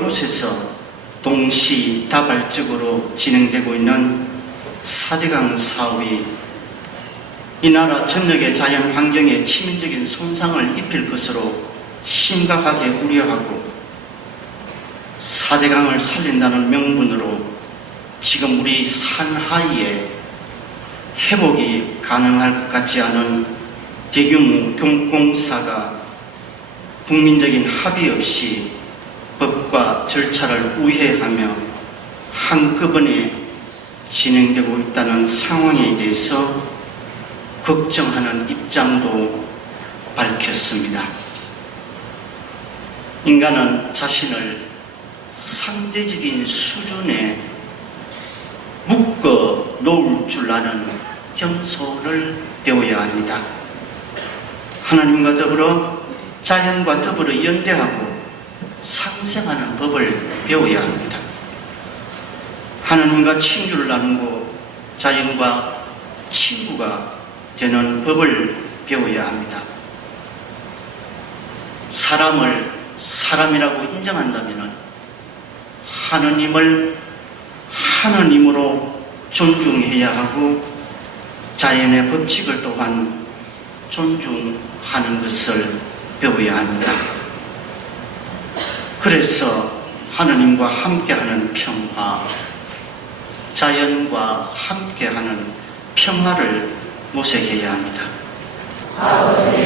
곳에서 동시다발적으로 진행되고 있는 사대강 사업이 이 나라 전역의 자연 환경에 치명적인 손상을 입힐 것으로 심각하게 우려하고 사대강을 살린다는 명분으로 지금 우리 산하위에 회복이 가능할 것 같지 않은 대규모 공사가 국민적인 합의 없이 법과 절차를 우회하며 한꺼번에 진행되고 있다는 상황에 대해서 걱정하는 입장도 밝혔습니다. 인간은 자신을 상대적인 수준에 묶어 놓을 줄 아는 겸손을 배워야 합니다. 하나님과 더불어 자연과 더불어 연대하고 상생하는 법을 배워야 합니다. 하나님과 친교를 나누고 자연과 친구가 되는 법을 배워야 합니다. 사람을 사람이라고 인정한다면 하느님을 하느님으로 존중해야 하고 자연의 법칙을 또한 존중하는 것을 배워야 합니다. 그래서 하느님과 함께하는 평화, 자연과 함께하는 평화를 모색해야 합니다. 아버지의